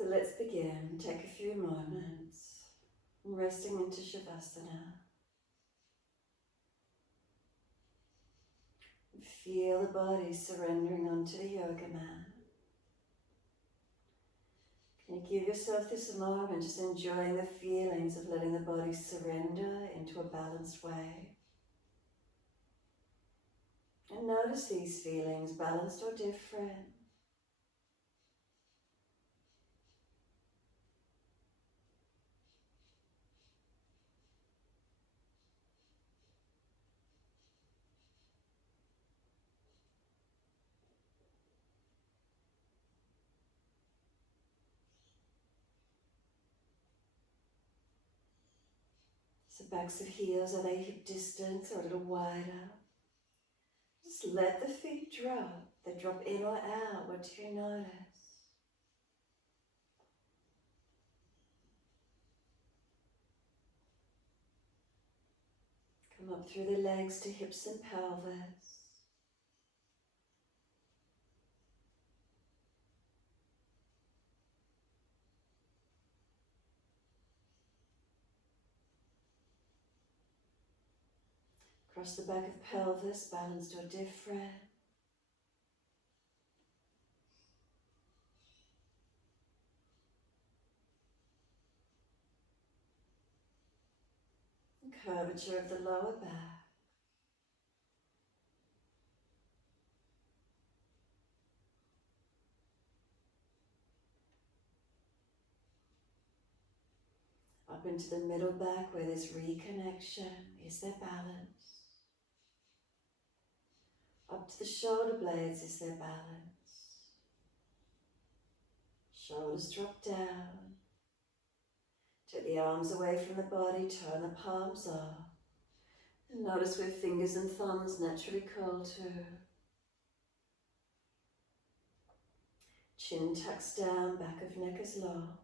So let's begin. Take a few moments, resting into Shavasana. Feel the body surrendering onto the yoga mat. Can you give yourself this moment, just enjoying the feelings of letting the body surrender into a balanced way? And notice these feelings, balanced or different. So backs of heels, are they hip distance or a little wider? Just let the feet drop. They drop in or out. What do you notice? Come up through the legs to hips and pelvis. Across the back of pelvis, balanced or different. And curvature of the lower back. Up into the middle back where there's reconnection. Is there balance? Up to the shoulder blades, is there balance? Shoulders drop down. Take the arms away from the body, turn the palms off. And notice where fingers and thumbs naturally curl to. Chin tucks down, back of neck is long.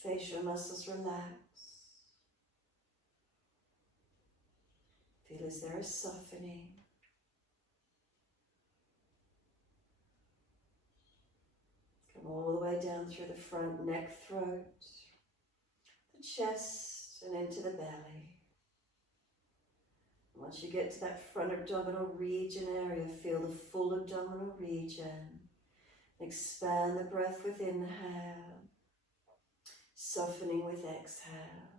Facial muscles relax. Feel as there is softening. Come all the way down through the front, neck, throat, the chest, and into the belly. Once you get to that front abdominal region area, feel the full abdominal region. Expand the breath with inhale, softening with exhale.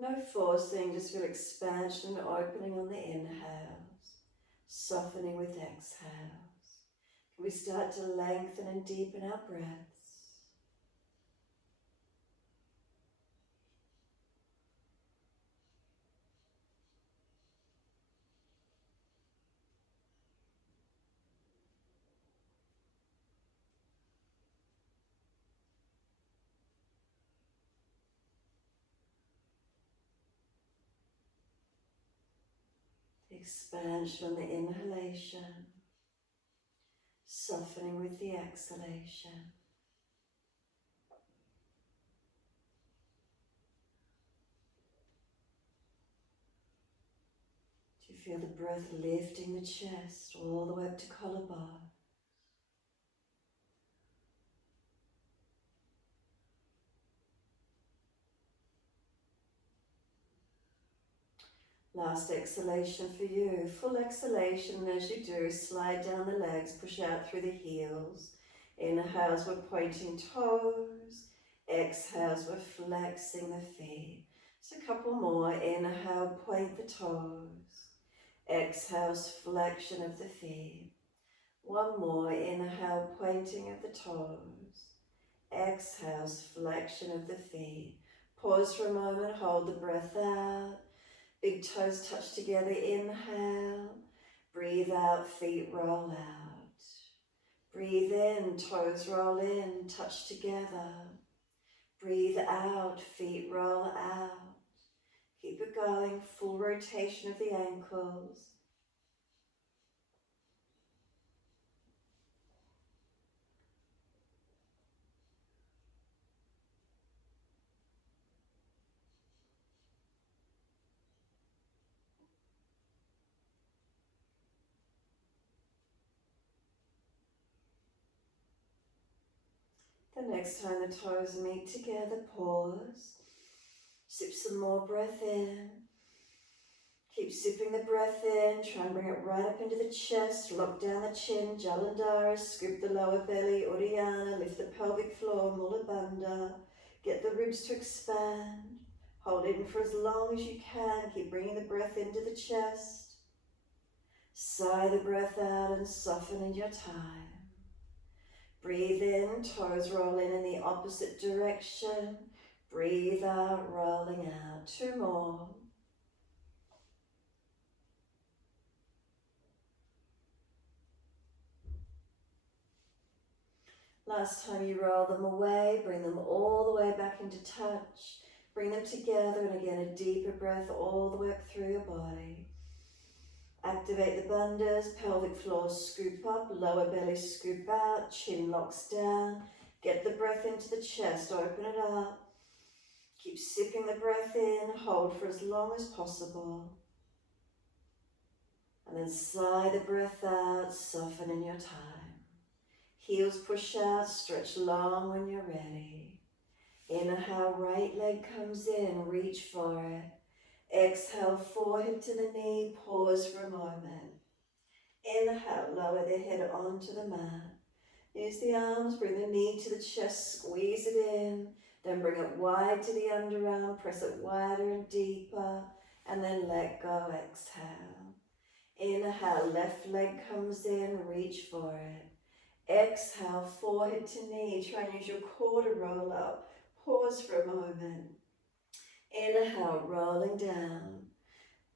No forcing, just feel expansion and opening on the inhales, softening with exhales. Can we start to lengthen and deepen our breaths? Expansion on the inhalation, softening with the exhalation. Do you feel the breath lifting the chest all the way up to collarbone? Last exhalation for you, full exhalation, and as you do, slide down the legs, push out through the heels. Inhales, we're pointing toes. Exhales, we're flexing the feet. Just a couple more. Inhale, point the toes. Exhales, flexion of the feet. One more. Inhale, pointing of the toes. Exhales, flexion of the feet. Pause for a moment, hold the breath out. Big toes touch together, inhale. Breathe out, feet roll out. Breathe in, toes roll in, touch together. Breathe out, feet roll out. Keep it going, full rotation of the ankles. The next time the toes meet together, pause. Sip some more breath in. Keep sipping the breath in. Try and bring it right up into the chest. Lock down the chin, Jalandhara. Scoop the lower belly, Uddiyana. Lift the pelvic floor, Mula Bandha. Get the ribs to expand. Hold it in for as long as you can. Keep bringing the breath into the chest. Sigh the breath out and soften in your time. Breathe in, toes roll in the opposite direction. Breathe out, rolling out. 2 more. Last time you roll them away, bring them all the way back into touch. Bring them together, and again a deeper breath all the way up through your body. Activate the bandhas, pelvic floor scoop up, lower belly scoop out, chin locks down. Get the breath into the chest, open it up. Keep sipping the breath in, hold for as long as possible. And then sigh the breath out, soften in your time. Heels push out, stretch long when you're ready. Inhale, right leg comes in, reach for it. Exhale, forehead to the knee, pause for a moment. Inhale, lower the head onto the mat. Use the arms, bring the knee to the chest, squeeze it in. Then bring it wide to the underarm, press it wider and deeper, and then let go, exhale. Inhale, left leg comes in, reach for it. Exhale, forehead to knee, try and use your core to roll up. Pause for a moment. Inhale, rolling down.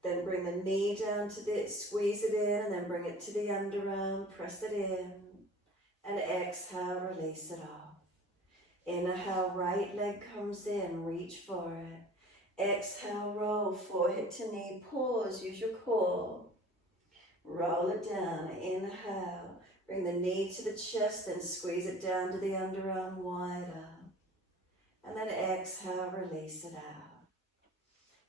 Then bring the knee down to the, squeeze it in, and then bring it to the underarm, press it in. And exhale, release it off. Inhale, right leg comes in, reach for it. Exhale, roll, forehead to knee, pause, use your core. Roll it down, inhale. Bring the knee to the chest, then squeeze it down to the underarm wider. And then exhale, release it out.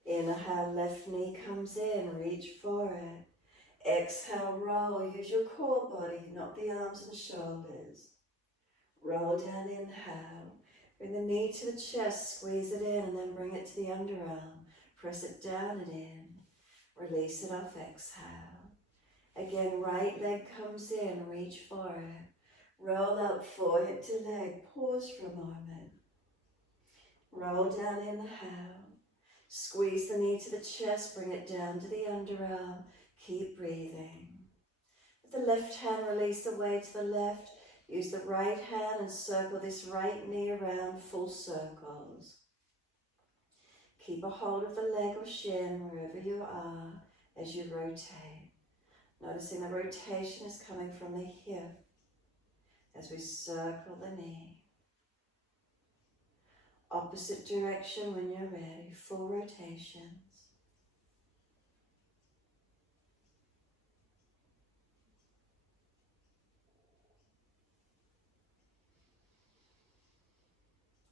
Inhale, left knee comes in, reach for it. Exhale, roll, use your core body, not the arms and shoulders. Roll down, inhale. Bring the knee to the chest, squeeze it in, and then bring it to the underarm. Press it down and in. Release it off, exhale. Again, right leg comes in, reach for it. Roll up, forehead to leg, pause for a moment. Roll down, inhale. Squeeze the knee to the chest, bring it down to the underarm. Keep breathing. With the left hand, release the weight to the left. Use the right hand and circle this right knee around, full circles. Keep a hold of the leg or shin wherever you are as you rotate. Noticing the rotation is coming from the hip as we circle the knee. Opposite direction when you're ready, full rotations.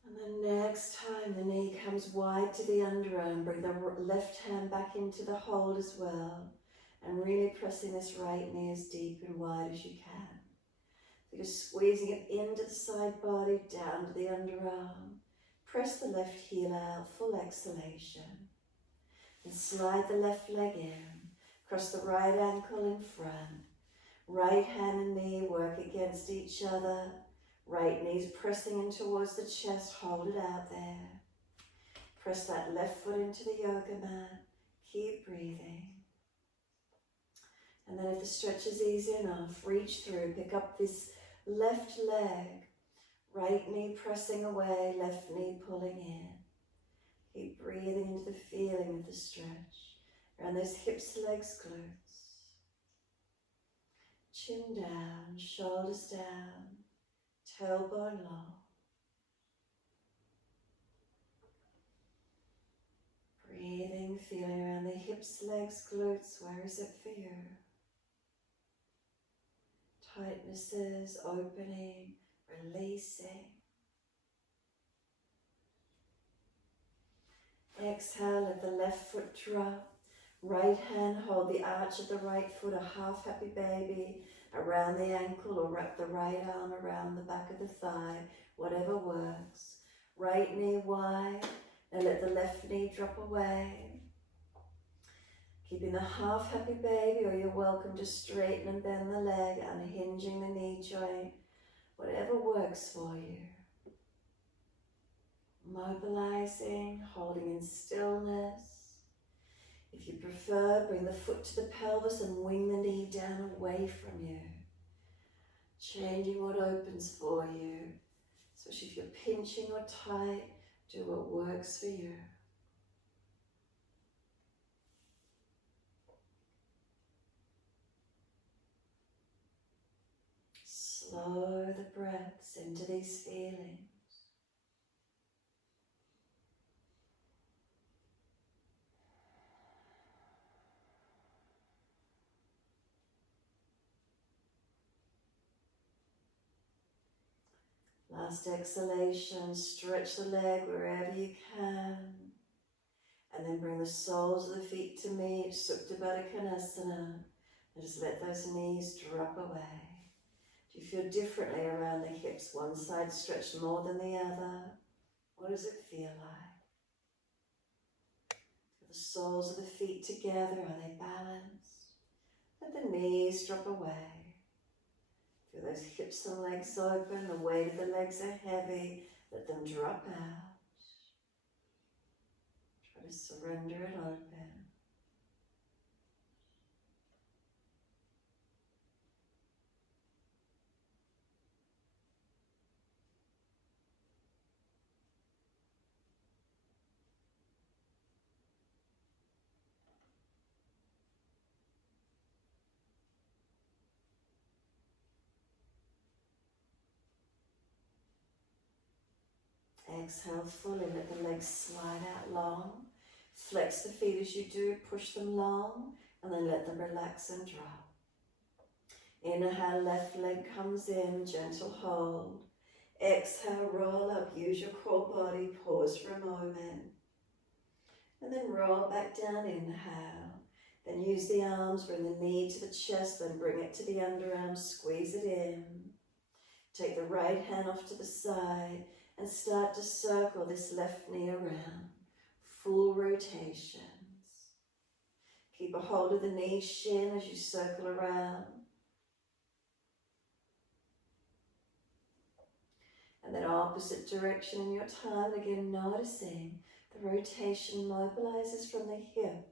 And the next time the knee comes wide to the underarm, bring the left hand back into the hold as well. And really pressing this right knee as deep and wide as you can. So just squeezing it into the side body, down to the underarm. Press the left heel out, full exhalation. And slide the left leg in. Cross the right ankle in front. Right hand and knee work against each other. Right knee's pressing in towards the chest, hold it out there. Press that left foot into the yoga mat. Keep breathing. And then if the stretch is easy enough, reach through, pick up this left leg. Right knee pressing away, left knee pulling in. Keep breathing into the feeling of the stretch. Around those hips, legs, glutes. Chin down, shoulders down, tailbone long. Breathing, feeling around the hips, legs, glutes. Where is it for you? Tightnesses, opening, releasing. Exhale, let the left foot drop. Right hand, hold the arch of the right foot, a half happy baby, around the ankle, or wrap the right arm around the back of the thigh, whatever works. Right knee wide, and let the left knee drop away. Keeping the half happy baby, or you're welcome to straighten and bend the leg, unhinging the knee joint, whatever works for you. Mobilizing, holding in stillness. If you prefer, bring the foot to the pelvis and wing the knee down away from you. Changing what opens for you. Especially if you're pinching or tight, do what works for you. Slow the breaths into these feelings. Last exhalation, stretch the leg wherever you can. And then bring the soles of the feet to meet, Supta Baddha Konasana. And just let those knees drop away. Do you feel differently around the hips? One side stretched more than the other? What does it feel like? Feel the soles of the feet together, are they balanced? Let the knees drop away. Feel those hips and legs open, the weight of the legs are heavy, let them drop out. Try to surrender and open. Exhale fully, let the legs slide out long. Flex the feet as you do, push them long, and then let them relax and drop. Inhale, left leg comes in, gentle hold. Exhale, roll up, use your core body, pause for a moment. And then roll back down, inhale. Then use the arms, bring the knee to the chest, then bring it to the underarm, squeeze it in. Take the right hand off to the side and start to circle this left knee around. Full rotations. Keep a hold of the knee shin as you circle around. And then opposite direction in your time, again noticing the rotation mobilizes from the hip.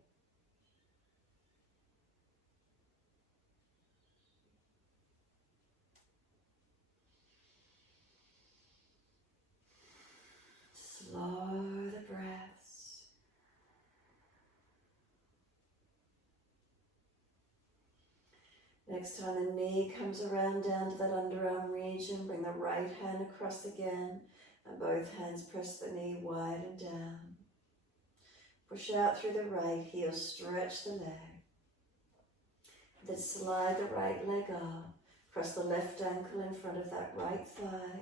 Slow the breaths. Next time the knee comes around down to that underarm region, bring the right hand across again and both hands press the knee wide and down. Push out through the right heel, stretch the leg. Then slide the right leg up. Press the left ankle in front of that right thigh.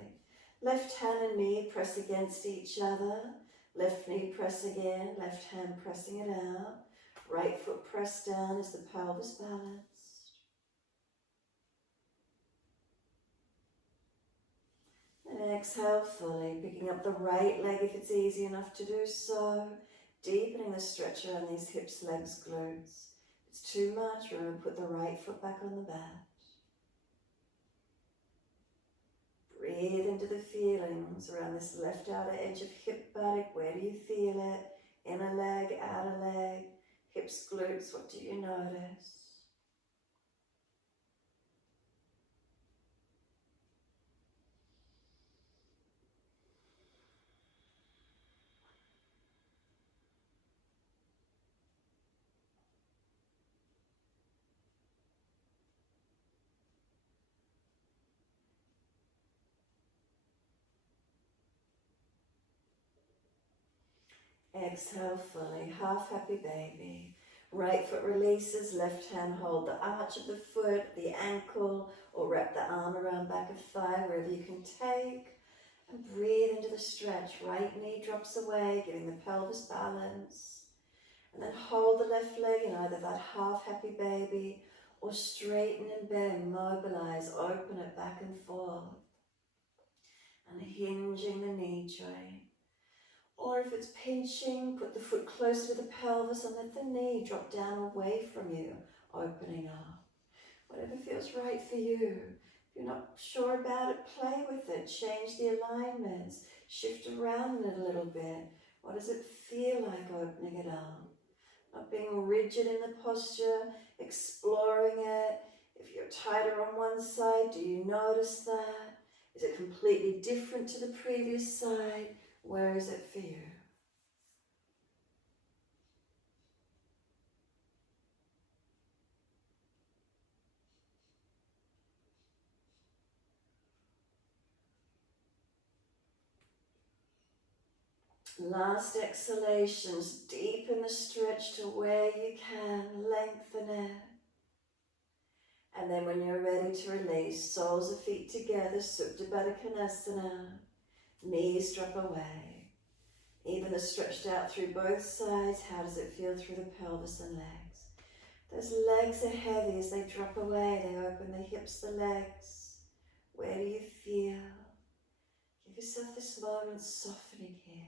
Left hand and knee press against each other. Left knee press again, left hand pressing it out. Right foot pressed down as the pelvis balanced. And exhale fully, picking up the right leg if it's easy enough to do so. Deepening the stretch around these hips, legs, glutes. If it's too much, remember put the right foot back on the mat. Breathe into the feelings around this left outer edge of hip buttock. Where do you feel it? Inner leg, outer leg, hips, glutes, what do you notice? Exhale fully, half happy baby. Right foot releases, left hand hold the arch of the foot, the ankle, or wrap the arm around back of thigh, wherever you can take. And breathe into the stretch. Right knee drops away, giving the pelvis balance. And then hold the left leg in either that half happy baby or straighten and bend, mobilize, open it back and forth. And hinging the knee joint. Or if it's pinching, put the foot close to the pelvis and let the knee drop down away from you, opening up. Whatever feels right for you. If you're not sure about it, play with it. Change the alignments. Shift around it a little bit. What does it feel like opening it up? Not being rigid in the posture, exploring it. If you're tighter on one side, do you notice that? Is it completely different to the previous side? Where is it for you? Last exhalations, deepen the stretch to where you can, lengthen it. And then when you're ready to release, soles of feet together, Supta Baddha Konasana, knees drop away. Even as stretched out through both sides, how does it feel through the pelvis and legs? Those legs are heavy as they drop away, they open the hips, the legs. Where do you feel? Give yourself this moment softening here.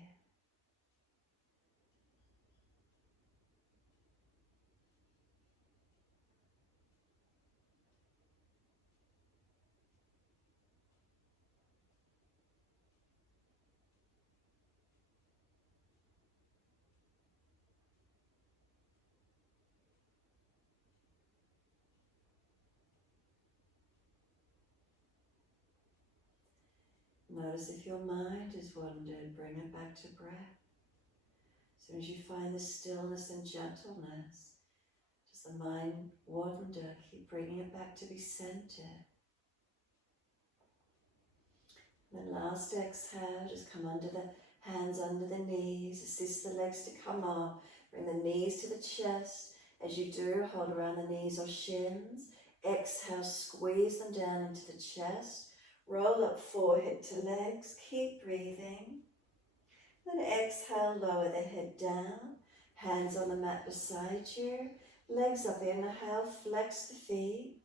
Notice if your mind has wandered, bring it back to breath. As soon as you find the stillness and gentleness, does the mind wander? Keep bringing it back to be centered. And then last exhale, just come under the hands under the knees, assist the legs to come up, bring the knees to the chest. As you do, hold around the knees or shins. Exhale, squeeze them down into the chest. Roll up forehead to legs, keep breathing. Then exhale, lower the head down, hands on the mat beside you, legs up, inhale, flex the feet.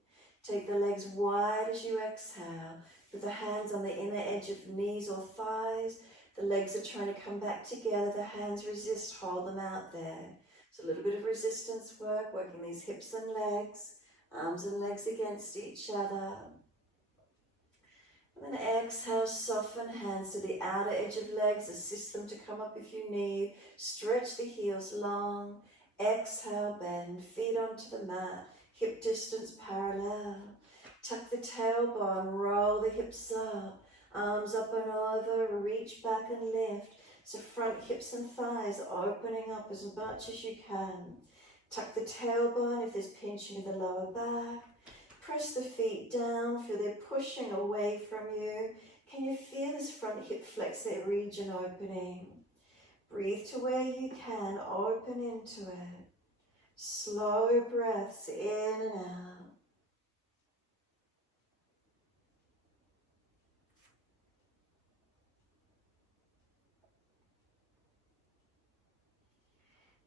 Take the legs wide as you exhale, put the hands on the inner edge of knees or thighs. The legs are trying to come back together, the hands resist, hold them out there. So a little bit of resistance work, working these hips and legs, arms and legs against each other. And then exhale, soften, hands to the outer edge of legs, assist them to come up if you need. Stretch the heels long. Exhale, bend, feet onto the mat, hip distance parallel. Tuck the tailbone, roll the hips up, arms up and over, reach back and lift. So front hips and thighs opening up as much as you can. Tuck the tailbone if there's pinching in the lower back. Press the feet down, feel they're pushing away from you. Can you feel this front hip flexor region opening? Breathe to where you can, open into it. Slow breaths in and out.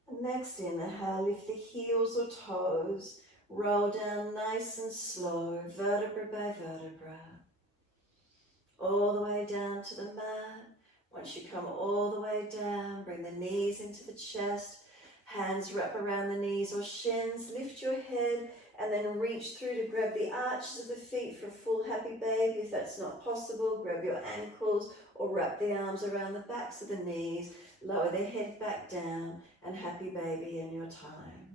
And next inhale, lift the heels or toes. Roll down nice and slow, vertebra by vertebra. All the way down to the mat. Once you come all the way down, bring the knees into the chest. Hands wrap around the knees or shins. Lift your head and then reach through to grab the arches of the feet for a full happy baby. If that's not possible, grab your ankles or wrap the arms around the backs of the knees. Lower the head back down and happy baby in your time.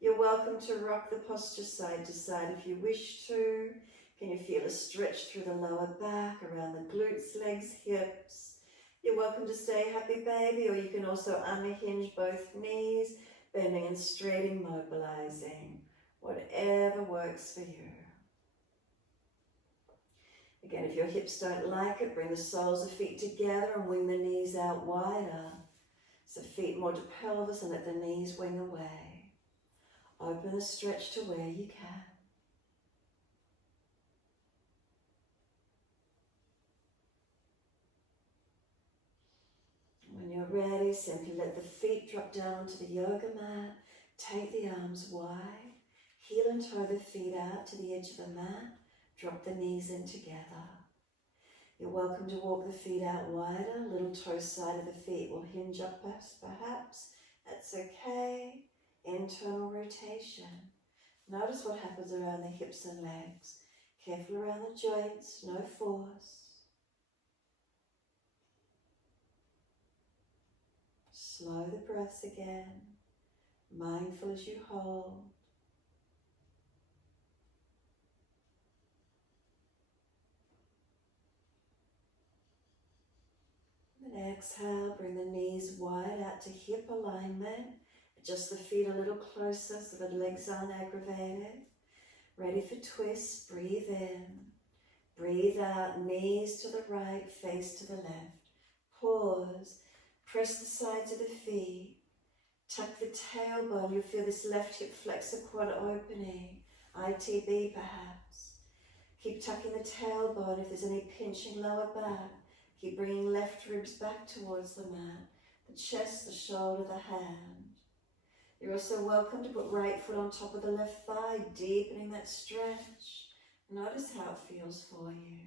You're welcome to rock the posture side to side if you wish to. Can you feel a stretch through the lower back, around the glutes, legs, hips? You're welcome to stay happy baby, or you can also unhinge both knees, bending and straightening, mobilizing. Whatever works for you. Again, if your hips don't like it, bring the soles of feet together and wing the knees out wider. So feet more to pelvis and let the knees wing away. Open the stretch to where you can. When you're you're ready, simply let the feet drop down onto the yoga mat. Take the arms wide. Heel and toe the feet out to the edge of the mat. Drop the knees in together. You're welcome to walk the feet out wider. Little toe side of the feet will hinge up perhaps. That's okay. Internal rotation. Notice what happens around the hips and legs. Careful around the joints, no force. Slow the breaths again. Mindful as you hold. And exhale, bring the knees wide out to hip alignment. Adjust the feet a little closer so the legs aren't aggravated. Ready for twists, breathe in. Breathe out, knees to the right, face to the left. Pause, press the sides of the feet. Tuck the tailbone, you'll feel this left hip flexor quad opening. ITB perhaps. Keep tucking the tailbone if there's any pinching lower back. Keep bringing left ribs back towards the mat. The chest, the shoulder, the hand. You're also welcome to put right foot on top of the left thigh, deepening that stretch. Notice how it feels for you.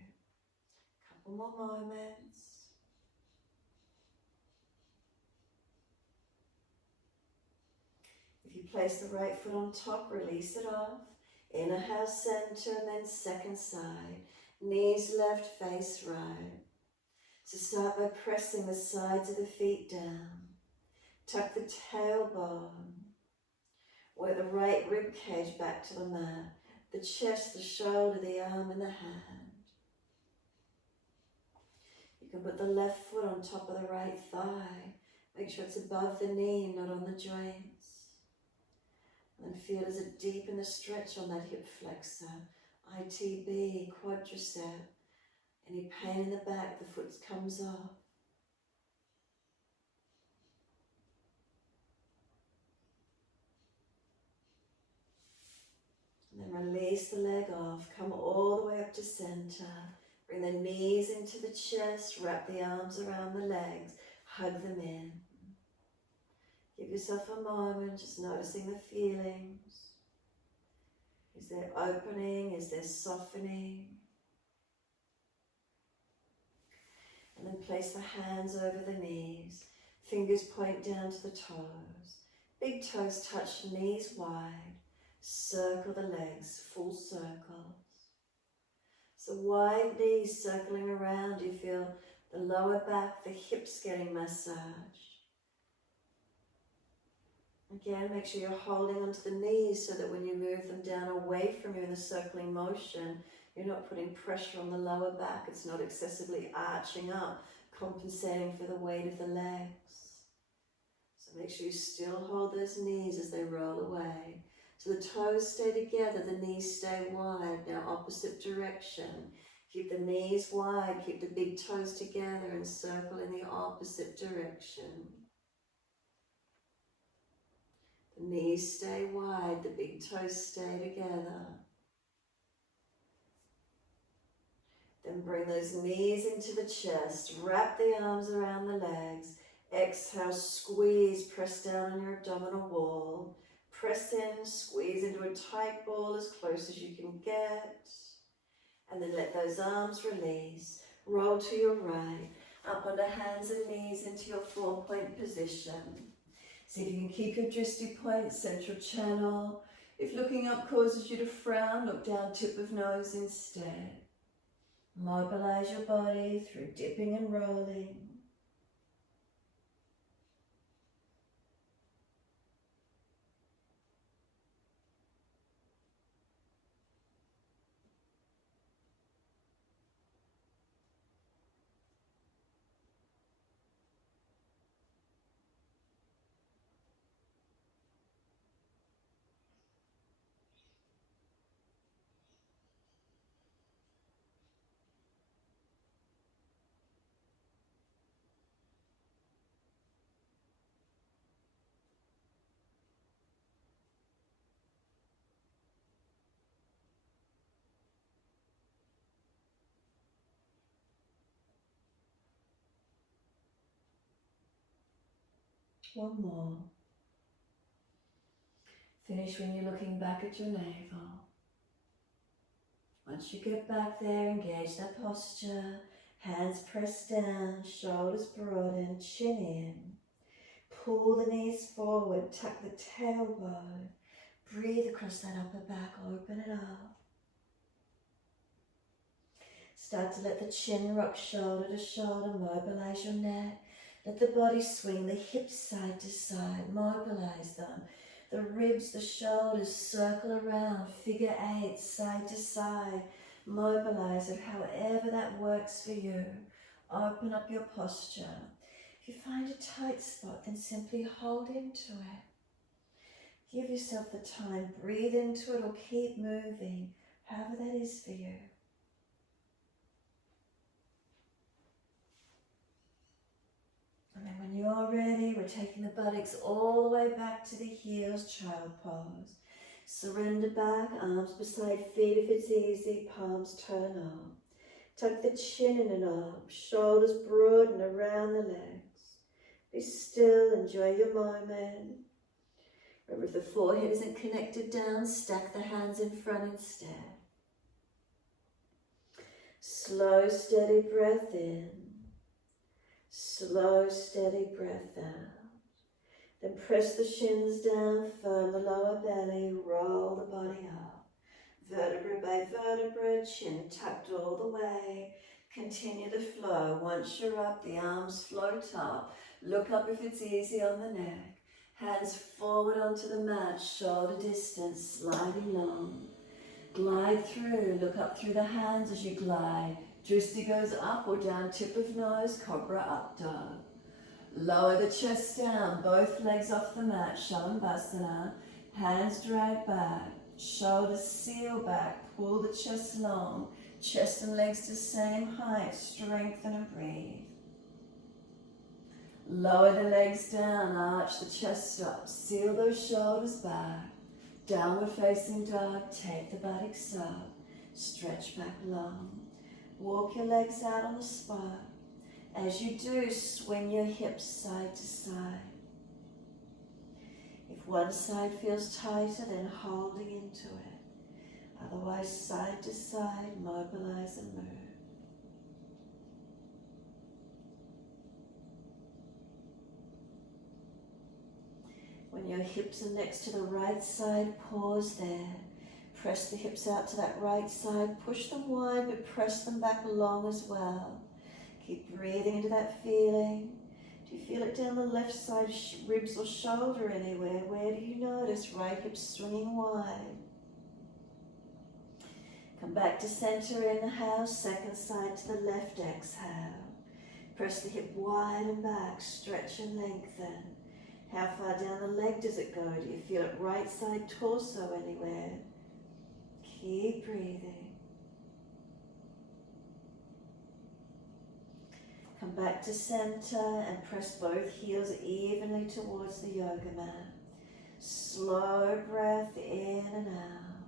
Couple more moments. If you place the right foot on top, release it off. Inhale, center, and then second side. Knees left, face right. So start by pressing the sides of the feet down. Tuck the tailbone. Work the right rib cage back to the mat. The chest, the shoulder, the arm, and the hand. You can put the left foot on top of the right thigh. Make sure it's above the knee, not on the joints. And then feel as it deepen the stretch on that hip flexor. ITB, quadricep. Any pain in the back, the foot comes off. And then release the leg off. Come all the way up to center. Bring the knees into the chest. Wrap the arms around the legs. Hug them in. Give yourself a moment, just noticing the feelings. Is there opening? Is there softening? And then place the hands over the knees. Fingers point down to the toes. Big toes touch, knees wide. Circle the legs, full circles. So wide knees circling around. You feel the lower back, the hips getting massaged. Again, make sure you're holding onto the knees so that when you move them down away from you in the circling motion, you're not putting pressure on the lower back. It's not excessively arching up, compensating for the weight of the legs. So make sure you still hold those knees as they roll away. So the toes stay together, the knees stay wide. Now opposite direction. Keep the knees wide, keep the big toes together and circle in the opposite direction. The knees stay wide, the big toes stay together. Then bring those knees into the chest, wrap the arms around the legs. Exhale, squeeze, press down on your abdominal wall. Press in, squeeze into a tight ball as close as you can get. And then let those arms release. Roll to your right, up onto hands and knees into your 4-point position. See if you can keep your drishti point, central channel. If looking up causes you to frown, look down tip of nose instead. Mobilize your body through dipping and rolling. One more. Finish when you're looking back at your navel. Once you get back there, engage that posture. Hands pressed down, shoulders broaden, chin in. Pull the knees forward, tuck the tailbone. Breathe across that upper back, open it up. Start to let the chin rock shoulder to shoulder, mobilize your neck. Let the body swing the hips side to side, mobilize them. The ribs, the shoulders circle around, figure eight, side to side. Mobilize it however that works for you. Open up your posture. If you find a tight spot, then simply hold into it. Give yourself the time, breathe into it or keep moving, however that is for you. And then when you're ready, we're taking the buttocks all the way back to the heels, child pose. Surrender back, arms beside feet if it's easy, palms turn up. Tuck the chin in and up, shoulders broaden around the legs. Be still, enjoy your moment. Remember, if the forehead isn't connected down, stack the hands in front instead. Slow, steady breath in. Slow, steady breath out. Then press the shins down, firm the lower belly, roll the body up. Vertebra by vertebra, chin tucked all the way. Continue to flow. Once you're up, the arms float up. Look up if it's easy on the neck. Hands forward onto the mat, shoulder distance, sliding long. Glide through, look up through the hands as you glide. Drishti goes up or down, tip of nose, cobra up dog. Lower the chest down, both legs off the mat, Shavasana. Hands drag back, shoulders seal back, pull the chest long. Chest and legs to same height, strengthen and breathe. Lower the legs down, arch the chest up, seal those shoulders back. Downward facing dog, take the buttocks up, stretch back long. Walk your legs out on the spot. As you do, swing your hips side to side. If one side feels tighter, then holding into it. Otherwise, side to side, mobilize and move. When your hips are next to the right side, pause there. Press the hips out to that right side. Push them wide, but press them back long as well. Keep breathing into that feeling. Do you feel it down the left side, ribs or shoulder anywhere? Where do you notice? Right hip swinging wide. Come back to center, inhale. Second side to the left, exhale. Press the hip wide and back. Stretch and lengthen. How far down the leg does it go? Do you feel it right side torso anywhere? Keep breathing. Come back to center and press both heels evenly towards the yoga mat. Slow breath in and out.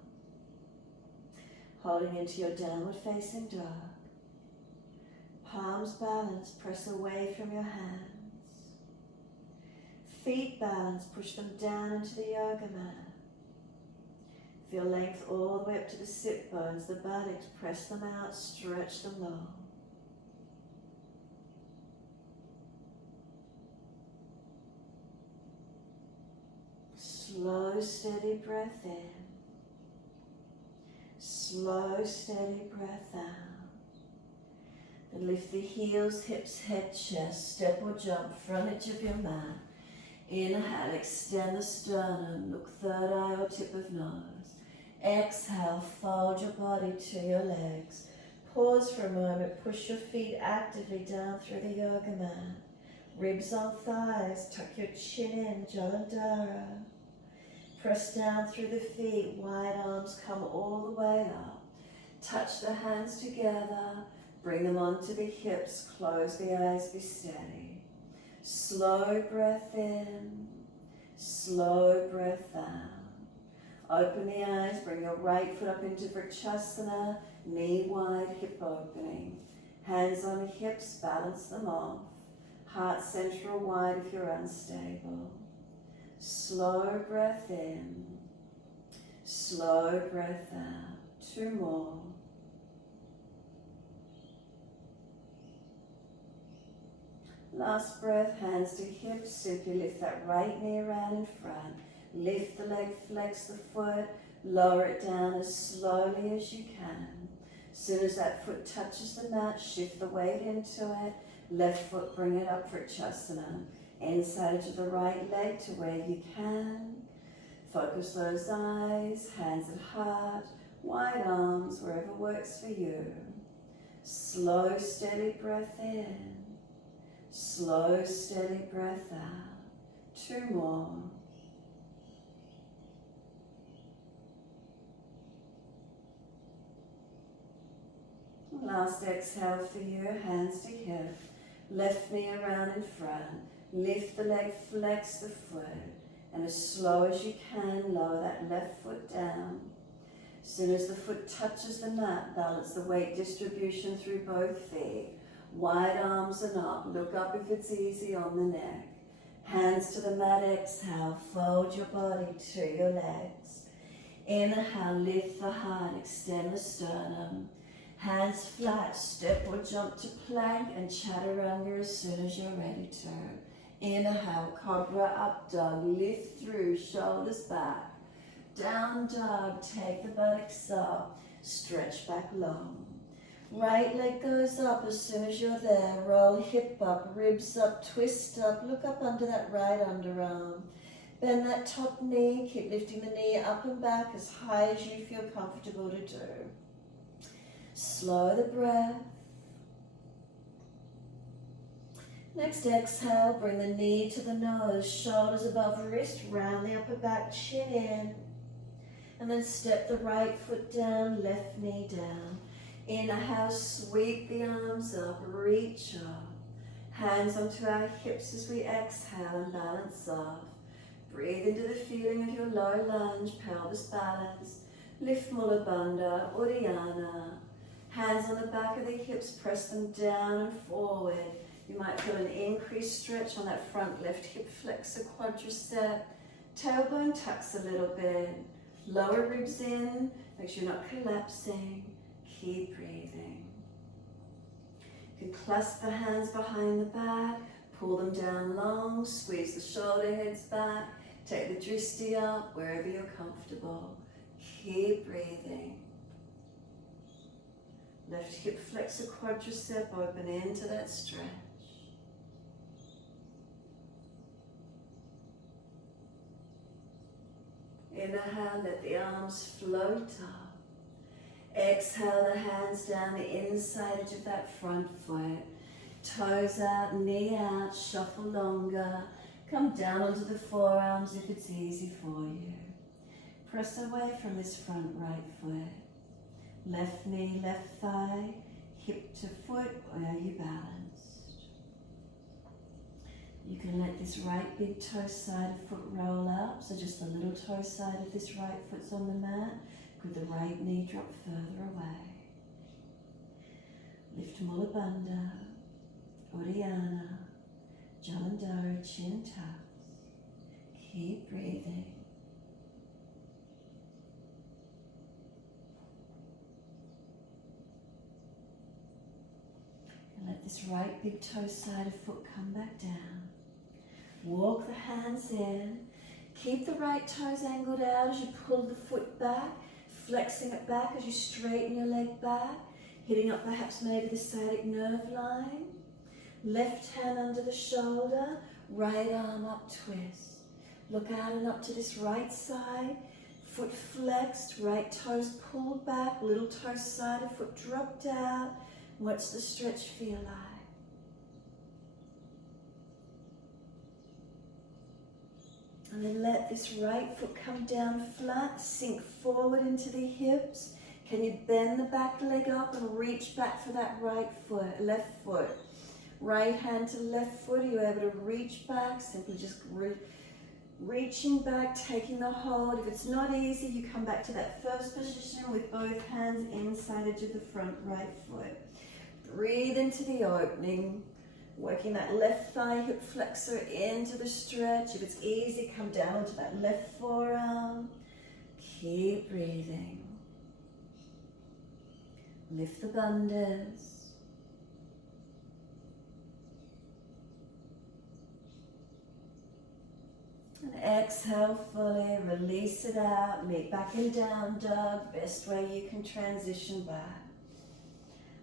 Holding into your downward facing dog. Palms balanced, press away from your hands. Feet balanced, push them down into the yoga mat. Feel length all the way up to the sit bones, the buttocks, press them out, stretch them long. Slow, steady breath in. Slow, steady breath out. Then lift the heels, hips, head, chest, step or jump, front edge of your mat. Inhale, extend the sternum, look third eye or tip of nose. Exhale, fold your body to your legs. Pause for a moment, push your feet actively down through the yoga mat. Ribs on thighs, tuck your chin in, Jalandhara. Press down through the feet, wide arms come all the way up. Touch the hands together, bring them onto the hips, close the eyes, be steady. Slow breath in, slow breath out. Open the eyes, bring your right foot up into Vrikshasana, knee wide, hip opening. Hands on hips, balance them off. Heart center wide if you're unstable. Slow breath in. Slow breath out. 2 more. Last breath, hands to hips. Simply lift that right knee around in front. Lift the leg, flex the foot. Lower it down as slowly as you can. As soon as that foot touches the mat, shift the weight into it. Left foot, bring it up for Shavasana. Inside of the right leg to where you can. Focus those eyes, hands at heart, wide arms, wherever works for you. Slow, steady breath in. Slow, steady breath out. 2 more. Last exhale for you, hands to hip. Left knee around in front. Lift the leg, flex the foot. And as slow as you can, lower that left foot down. As soon as the foot touches the mat, balance the weight distribution through both feet. Wide arms and up. Look up if it's easy on the neck. Hands to the mat, exhale. Fold your body to your legs. Inhale, lift the heart, extend the sternum. Hands flat, step or jump to plank and chaturanga as soon as you're ready to. Inhale, cobra up dog, lift through, shoulders back. Down dog, take the buttocks up, stretch back long. Right leg goes up as soon as you're there. Roll hip up, ribs up, twist up, look up under that right underarm. Bend that top knee, keep lifting the knee up and back as high as you feel comfortable to do. Slow the breath. Next exhale, bring the knee to the nose, shoulders above wrist, round the upper back, chin in. And then step the right foot down, left knee down. Inhale, sweep the arms up, reach up. Hands onto our hips as we exhale and balance off. Breathe into the feeling of your low lunge, pelvis balance. Lift Mula Bandha, Uddiyana. Hands on the back of the hips, press them down and forward. You might feel an increased stretch on that front left hip flexor quadricep. Tailbone tucks a little bit. Lower ribs in, make sure you're not collapsing. Keep breathing. You can clasp the hands behind the back, pull them down long, squeeze the shoulder heads back, take the dristi up wherever you're comfortable. Keep breathing. Left hip flexor quadricep, open into that stretch. Inhale, let the arms float up. Exhale, the hands down the inside edge of that front foot. Toes out, knee out, shuffle longer. Come down onto the forearms if it's easy for you. Press away from this front right foot. Left knee, left thigh, hip to foot, where you balanced. You can let this right big toe side of foot roll up, so just the little toe side of this right foot's on the mat. Could the right knee drop further away? Lift Mula Bandha, Uddiyana, Jalandhara, chin tucks. Keep breathing. And let this right big toe side of foot come back down. Walk the hands in. Keep the right toes angled out as you pull the foot back, flexing it back as you straighten your leg back, hitting up perhaps maybe the sciatic nerve line. Left hand under the shoulder, right arm up, twist. Look out and up to this right side, foot flexed, right toes pulled back, little toe side of foot dropped out. What's the stretch feel like? And then let this right foot come down flat, sink forward into the hips. Can you bend the back leg up and reach back for that left foot? Right hand to left foot, are you able to reach back? Simply just reaching back, taking the hold. If it's not easy, you come back to that first position with both hands inside edge of the front right foot. Breathe into the opening. Working that left thigh hip flexor into the stretch. If it's easy, come down onto that left forearm. Keep breathing. Lift the bandhas. And exhale fully, release it out, meet back in down dog, best way you can transition back.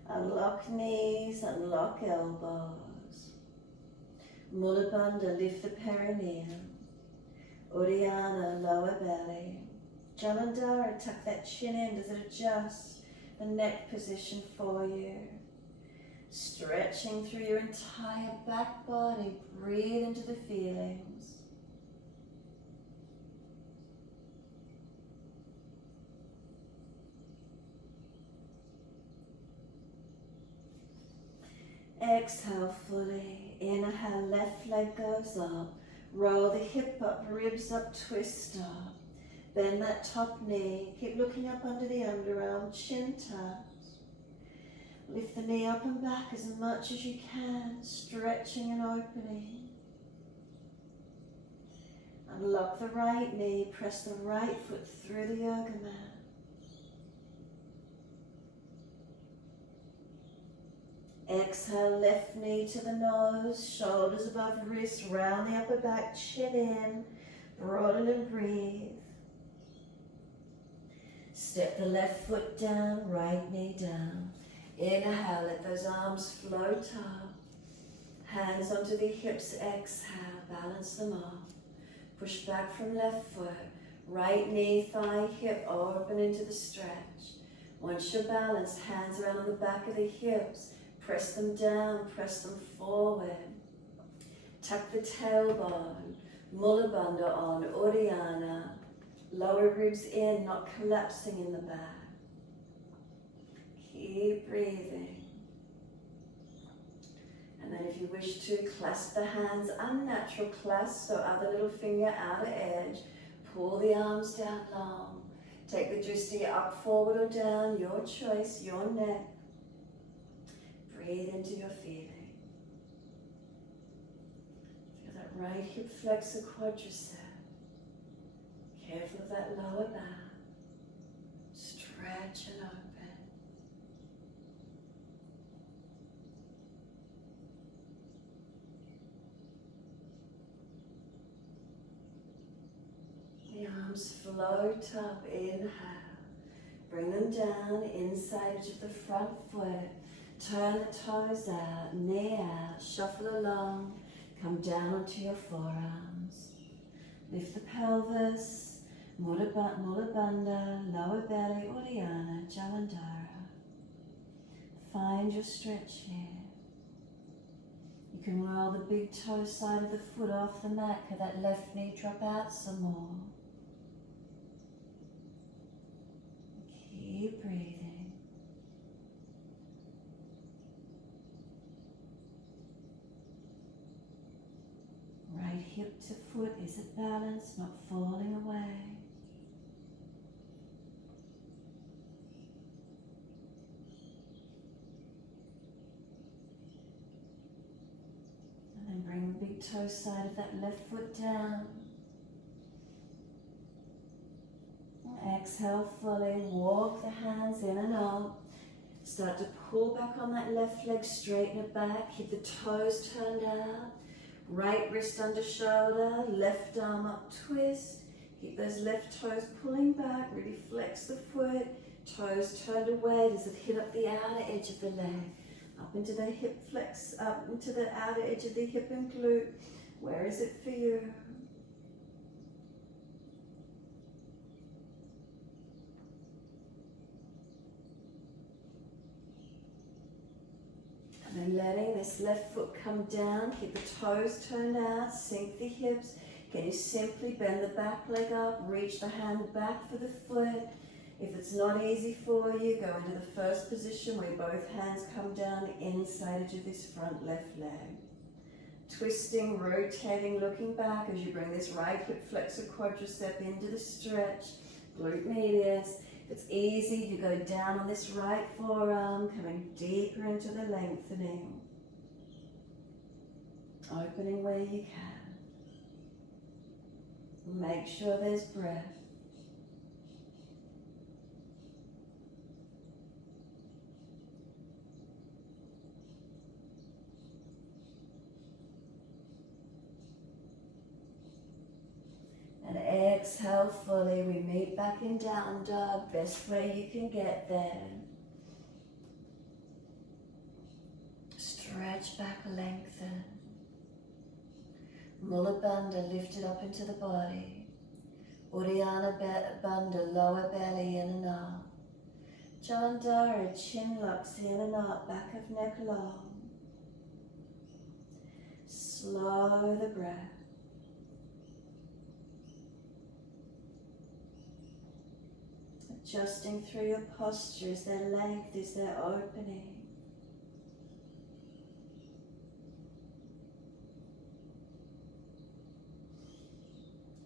Unlock knees, unlock elbows. Mula Bandha, lift the perineum. Uddiyana, lower belly. Jalandhara, tuck that chin in, does it adjust the neck position for you? Stretching through your entire back body, breathe into the feelings. Exhale fully. Inhale, left leg goes up. Roll the hip up, ribs up, twist up. Bend that top knee. Keep looking up under the underarm, chin tucked. Lift the knee up and back as much as you can, stretching and opening. Unlock the right knee, press the right foot through the yoga mat. Exhale, left knee to the nose, shoulders above wrists, round the upper back, chin in, broaden and breathe. Step the left foot down, right knee down. Inhale, let those arms float up. Hands onto the hips, exhale, balance them off. Push back from left foot, right knee, thigh, hip, open into the stretch. Once you're balanced, hands around on the back of the hips. Press them down, press them forward. Tuck the tailbone, Mula Bandha on, Uddiyana. Lower ribs in, not collapsing in the back. Keep breathing. And then if you wish to, clasp the hands, unnatural clasp, so other little finger, outer edge. Pull the arms down long. Take the drishti up, forward or down, your choice, your neck. Breathe into your feeling. Feel that right hip flexor quadricep. Careful of that lower back. Stretch and open. The arms float up, inhale. Bring them down, inside edge of the front foot. Turn the toes out, knee out, shuffle along, come down onto your forearms. Lift the pelvis, Mula Bandha, lower belly, Uddiyana, Jalandhara. Find your stretch here. You can roll the big toe side of the foot off the mat, could that left knee drop out some more. Keep breathing. Right hip to foot, is it balanced, not falling away? And then bring the big toe side of that left foot down. Exhale fully, walk the hands in and out. Start to pull back on that left leg, straighten it back, keep the toes turned out. Right wrist under shoulder, left arm up, twist. Keep those left toes pulling back, really flex the foot. Toes turned away, does it hit up the outer edge of the leg? Up into the hip flex, up into the outer edge of the hip and glute. Where is it for you? And then letting this left foot come down, keep the toes turned out, sink the hips. Can you simply bend the back leg up, reach the hand back for the foot. If it's not easy for you, go into the first position where both hands come down inside edge of this front left leg. Twisting, rotating, looking back as you bring this right hip flexor quadricep into the stretch, glute medius. If it's easy, you go down on this right forearm, coming deeper into the lengthening. Opening where you can. Make sure there's breath. And exhale fully. We meet back in down dog. Best way you can get there. Stretch back, lengthen. Mula Bandha lifted up into the body. Uddiyana Bandha, lower belly in and up. Jalandhara, chin locks in and up, back of neck long. Slow the breath. Adjusting through your posture. Is there length? Is there opening?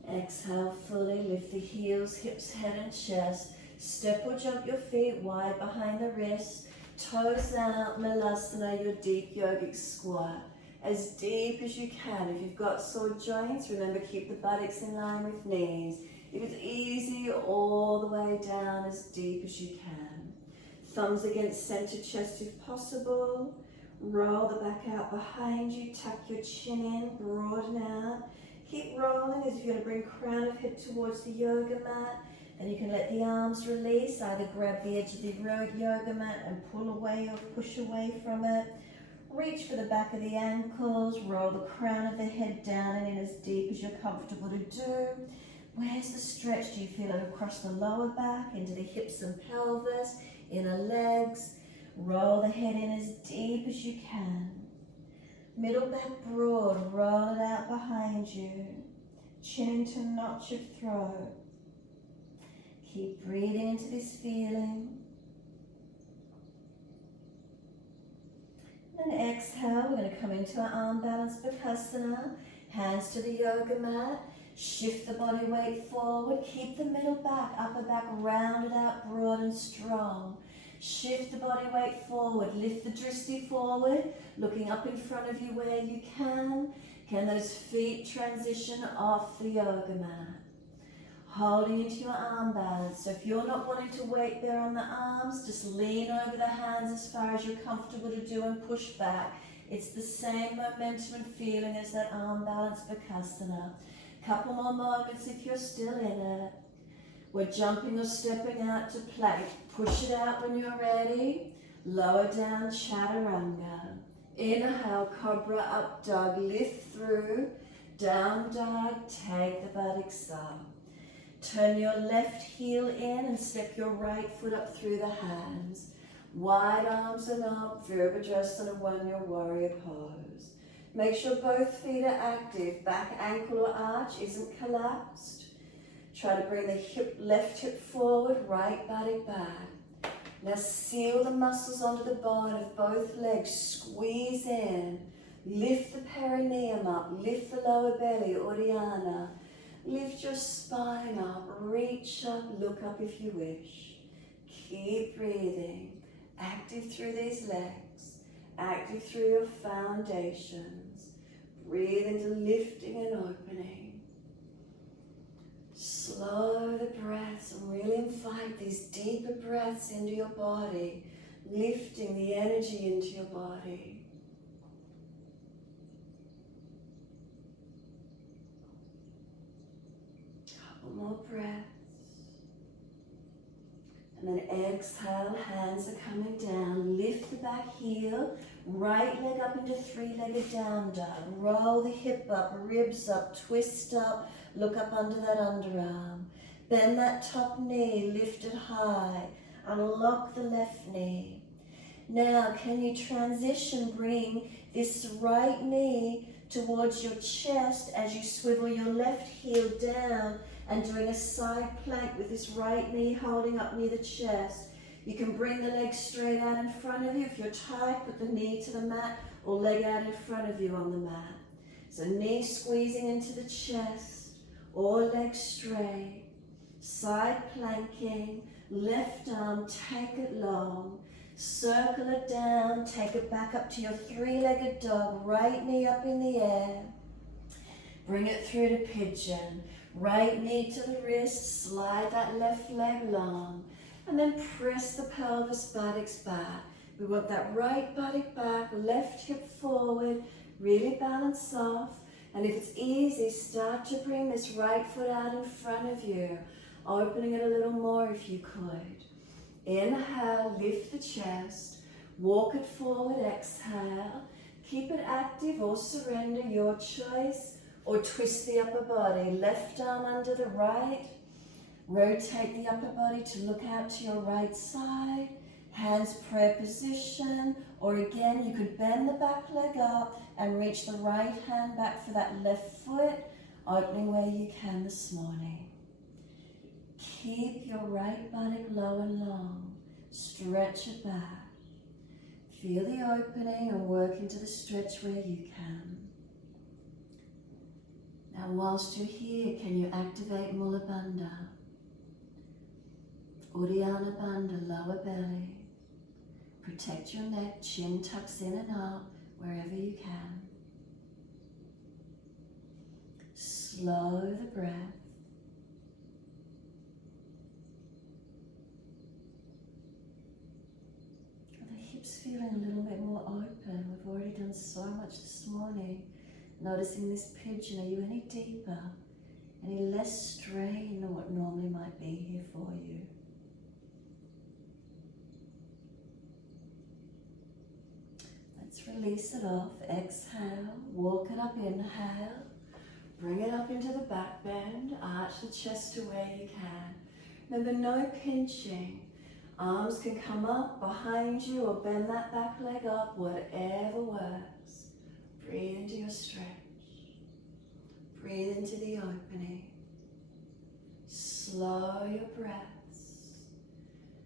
Exhale fully, lift the heels, hips, head and chest. Step or jump your feet wide behind the wrists. Toes out, Malasana, your deep yogic squat. As deep as you can. If you've got sore joints, remember keep the buttocks in line with knees. If it's easy, all the way down as deep as you can. Thumbs against center chest if possible. Roll the back out behind you, tuck your chin in, broaden out. Keep rolling as if you're going to bring crown of hip towards the yoga mat. Then you can let the arms release, either grab the edge of the yoga mat and pull away or push away from it. Reach for the back of the ankles, roll the crown of the head down and in as deep as you're comfortable to do. Where's the stretch? Do you feel it across the lower back, into the hips and pelvis, inner legs? Roll the head in as deep as you can. Middle back broad, roll it out behind you. Chin into notch of throat. Keep breathing into this feeling. And exhale, we're going to come into our arm balance Bakasana. Hands to the yoga mat. Shift the body weight forward. Keep the middle back, upper back rounded out, broad and strong. Shift the body weight forward. Lift the drishti forward, looking up in front of you where you can. Can those feet transition off the yoga mat? Holding into your arm balance. So if you're not wanting to weight there on the arms, just lean over the hands as far as you're comfortable to do and push back. It's the same momentum and feeling as that arm balance Bakasana. Couple more moments if you're still in it. We're jumping or stepping out to plank. Push it out when you're ready. Lower down, chaturanga. Inhale, cobra, up dog, lift through. Down dog, take the buttocks up. Turn your left heel in and step your right foot up through the hands. Wide arms and up, Virabhadrasana, one-year warrior pose. Make sure both feet are active. Back ankle or arch isn't collapsed. Try to bring the left hip forward, right buttock back. Now seal the muscles onto the bone of both legs. Squeeze in. Lift the perineum up. Lift the lower belly, Uddiyana. Lift your spine up. Reach up. Look up if you wish. Keep breathing. Active through these legs. Active through your foundations. Breathe into lifting and opening. Slow the breaths and really invite these deeper breaths into your body, lifting the energy into your body. Couple more breaths. And then exhale, hands are coming down. Lift the back heel, right leg up into three-legged down dog. Roll the hip up, ribs up, twist up. Look up under that underarm. Bend that top knee, lift it high. Unlock the left knee. Now, can you transition, bring this right knee towards your chest as you swivel your left heel down and doing a side plank with this right knee holding up near the chest. You can bring the leg straight out in front of you. If you're tight, put the knee to the mat or leg out in front of you on the mat. So knee squeezing into the chest or leg straight. Side planking, left arm, take it long. Circle it down, take it back up to your three-legged dog, right knee up in the air. Bring it through to pigeon. Right knee to the wrist, slide that left leg long, and then press the pelvis buttocks back. We want that right buttock back, left hip forward, really balance off. And if it's easy, start to bring this right foot out in front of you, opening it a little more if you could. Inhale, lift the chest, walk it forward, exhale. Keep it active or surrender, your choice, or twist the upper body. Left arm under the right, rotate the upper body to look out to your right side. Hands prayer position, or again, you could bend the back leg up and reach the right hand back for that left foot, opening where you can this morning. Keep your right buttock low and long. Stretch it back. Feel the opening and work into the stretch where you can. Now, whilst you're here, can you activate Mula Bandha? Uddiyana Bandha, lower belly. Protect your neck, chin tucks in and up, wherever you can. Slow the breath. The hips feeling a little bit more open. We've already done so much this morning. Noticing this pigeon, are you any deeper? Any less strain than what normally might be here for you? Let's release it off. Exhale, walk it up, inhale. Bring it up into the back bend, arch the chest to where you can. Remember, no pinching. Arms can come up behind you or bend that back leg up, whatever works. Breathe into your stretch. Breathe into the opening. Slow your breaths.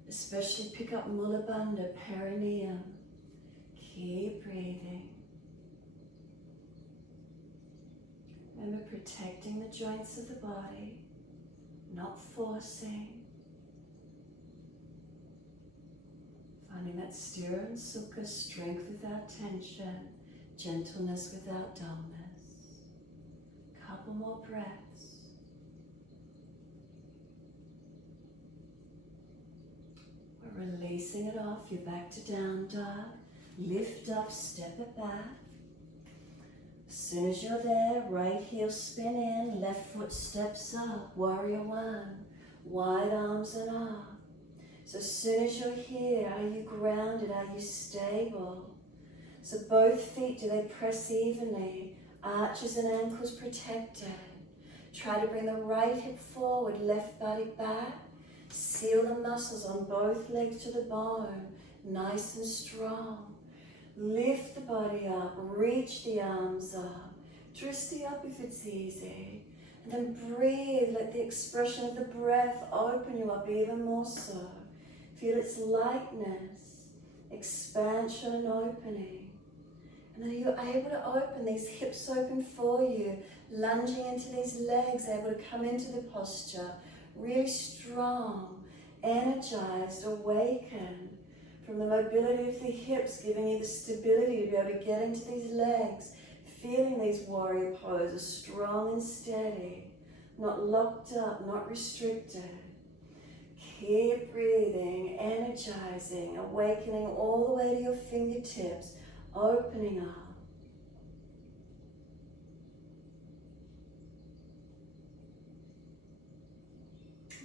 Especially pick up Mula Bandha, perineum. Keep breathing. Remember, protecting the joints of the body, not forcing. Finding that sthira and sukha, strength without tension, gentleness without dullness. Couple more breaths. We're releasing it off. You're back to down dog. Lift up, step it back. As soon as you're there, right heel spin in, left foot steps up, warrior one, wide arms and up. So as soon as you're here, are you grounded, are you stable? So both feet, do they press evenly? Arches and ankles protected. Try to bring the right hip forward, left body back. Seal the muscles on both legs to the bone, nice and strong. Lift the body up, reach the arms up, drishti up if it's easy. And then breathe, let the expression of the breath open you up even more so. Feel its lightness, expansion and opening. And then you're able to open, these hips open for you, lunging into these legs, able to come into the posture, really strong, energized, awakened. From the mobility of the hips, giving you the stability to be able to get into these legs, feeling these warrior poses, strong and steady, not locked up, not restricted. Keep breathing, energizing, awakening all the way to your fingertips, opening up.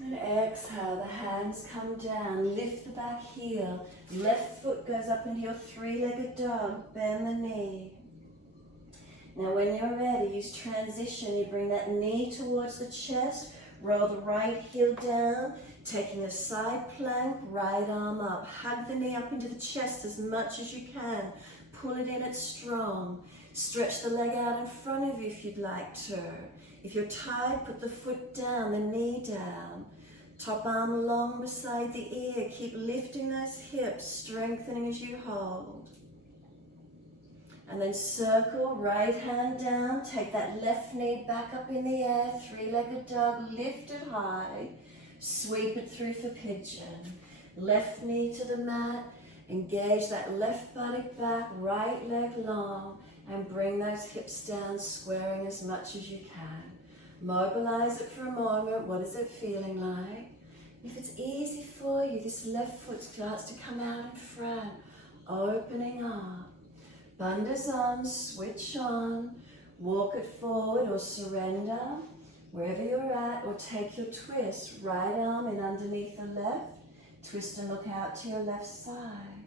And exhale, the hands come down, lift the back heel, left foot goes up into your three-legged dog, bend the knee. Now when you're ready, use transition, you bring that knee towards the chest, roll the right heel down, taking a side plank, right arm up. Hug the knee up into the chest as much as you can, pull it in, it's strong. Stretch the leg out in front of you if you'd like to. If you're tired, put the foot down, the knee down. Top arm long beside the ear. Keep lifting those hips, strengthening as you hold. And then circle, right hand down. Take that left knee back up in the air. Three-legged dog, lift it high. Sweep it through for pigeon. Left knee to the mat. Engage that left buttock back, right leg long, and bring those hips down, squaring as much as you can. Mobilize it for a moment. What is it feeling like? If it's easy for you, this left foot starts to come out in front, opening up. Bandhas on, switch on, walk it forward or surrender, wherever you're at, or take your twist, right arm in underneath the left, twist and look out to your left side.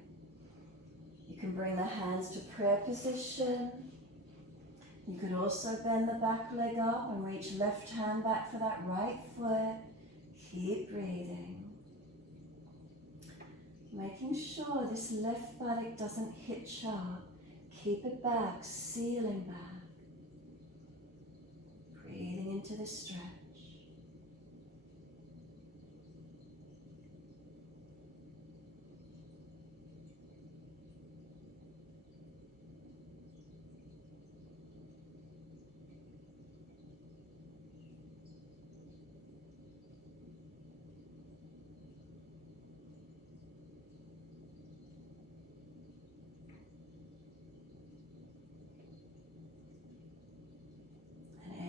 You can bring the hands to prayer position. You could also bend the back leg up and reach left hand back for that right foot. Keep breathing. Making sure this left buttock doesn't hitch up. Keep it back, sealing back. Breathing into the stretch.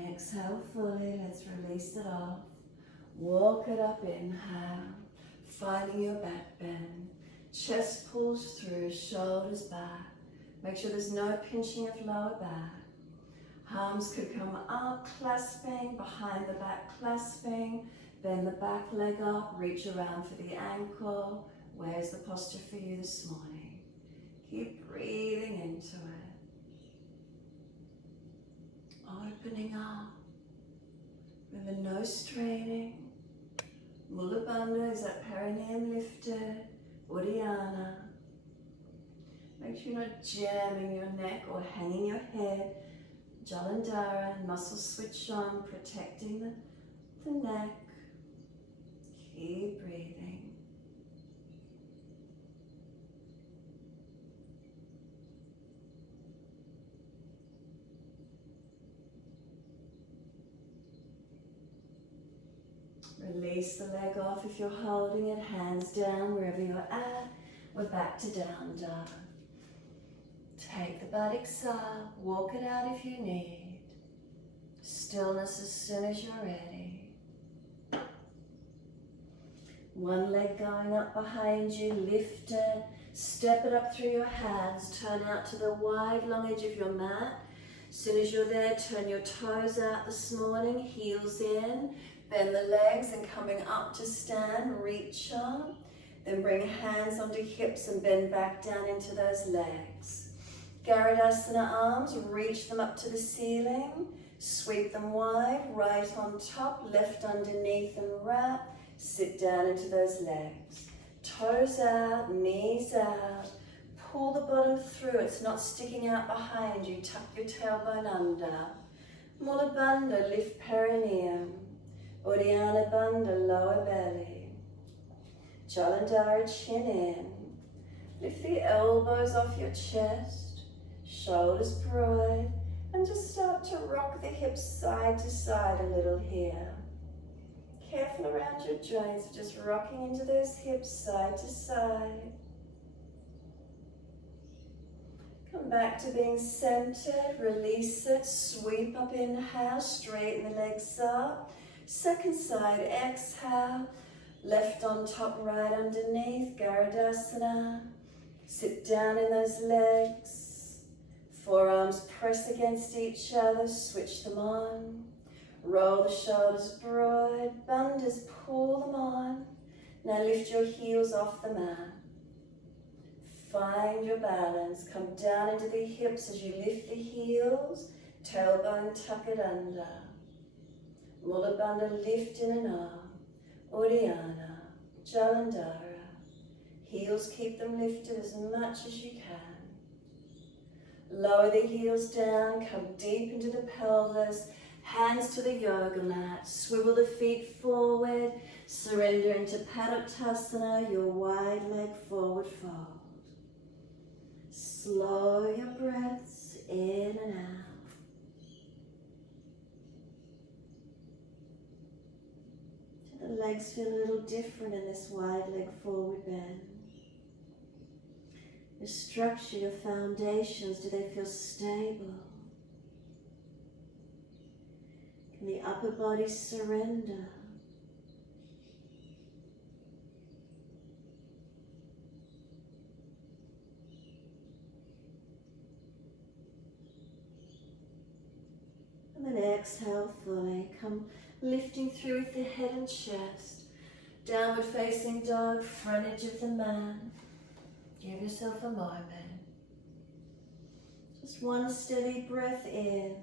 Exhale fully, let's release it off. Walk it up, inhale, finding your back bend. Chest pulls through, shoulders back. Make sure there's no pinching of lower back. Arms could come up, clasping, behind the back clasping. Bend the back leg up, reach around for the ankle. Where's the posture for you this morning? Keep breathing into it. Opening up, remember no straining. Mula Bandha is that perineum lifted, Uddiyana. Make sure you're not jamming your neck or hanging your head. Jalandhara, muscles switch on, protecting the neck. Keep breathing. Release the leg off if you're holding it, hands down wherever you're at. We're back to down dog. Take the buttocks up, walk it out if you need. Stillness as soon as you're ready. One leg going up behind you, lift it, step it up through your hands, turn out to the wide long edge of your mat. As soon as you're there, turn your toes out this morning, heels in. Bend the legs and coming up to stand, reach up. Then bring hands onto hips and bend back down into those legs. Garudasana arms, reach them up to the ceiling. Sweep them wide, right on top, left underneath and wrap. Sit down into those legs. Toes out, knees out. Pull the bottom through, it's not sticking out behind you. Tuck your tailbone under. Mula Bandha, lift perineum. Uddiyana Bandha, lower belly. Jalandhara, chin in. Lift the elbows off your chest, shoulders broad, and just start to rock the hips side to side a little here. Careful around your joints, just rocking into those hips side to side. Come back to being centered, release it, sweep up, inhale, straighten the legs up. Second side, exhale, left on top, right underneath, Garudasana. Sit down in those legs. Forearms press against each other, switch them on. Roll the shoulders broad, bandhas, pull them on. Now lift your heels off the mat. Find your balance, come down into the hips as you lift the heels, tailbone tuck it under. Mula Bandha, lift in and arm, Uddiyana, Jalandhara. Heels, keep them lifted as much as you can. Lower the heels down, come deep into the pelvis, hands to the yoga mat, swivel the feet forward, surrender into Padottasana, your wide leg forward fold. Slow your breaths in and out. The legs feel a little different in this wide leg forward bend. Your structure, your foundations, do they feel stable? Can the upper body surrender? And then exhale fully. Come lifting through with the head and chest. Downward facing dog, front edge of the mat. Give yourself a moment. Just one steady breath in.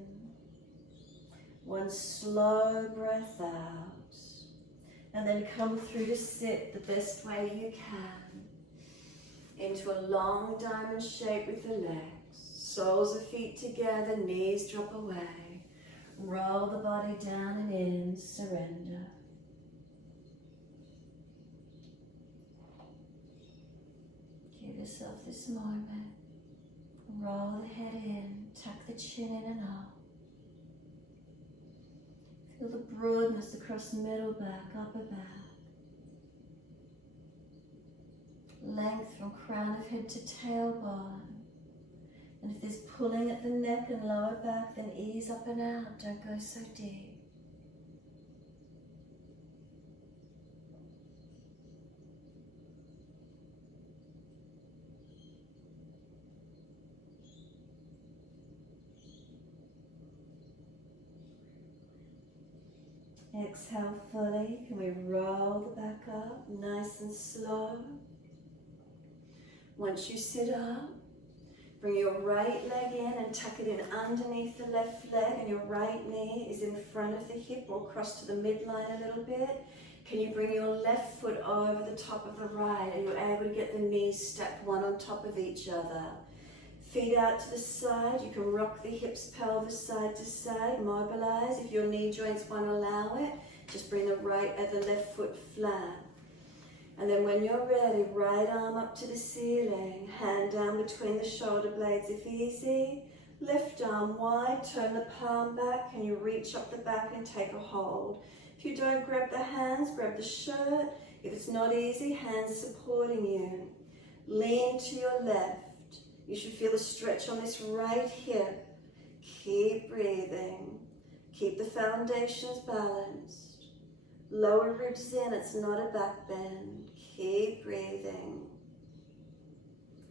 One slow breath out. And then come through to sit the best way you can. Into a long diamond shape with the legs. Soles of feet together, knees drop away. Roll the body down and in, surrender. Give yourself this moment. Roll the head in, tuck the chin in and up. Feel the broadness across middle back, upper back. Length from crown of head to tailbone. And if there's pulling at the neck and lower back, then ease up and out, don't go so deep. Exhale fully. Can we roll the back up nice and slow? Once you sit up, bring your right leg in and tuck it in underneath the left leg, and your right knee is in front of the hip or cross to the midline a little bit. Can you bring your left foot over the top of the right? Are you able to get the knees stacked one on top of each other? Feet out to the side. You can rock the hips, pelvis side to side, mobilize. If your knee joints won't allow it, just bring the left foot flat. And then when you're ready, right arm up to the ceiling, hand down between the shoulder blades if easy. Left arm wide, turn the palm back, and you reach up the back and take a hold. If you don't, grab the hands, grab the shirt. If it's not easy, hands supporting you. Lean to your left. You should feel a stretch on this right hip. Keep breathing. Keep the foundations balanced. Lower ribs in, it's not a back bend. Keep breathing.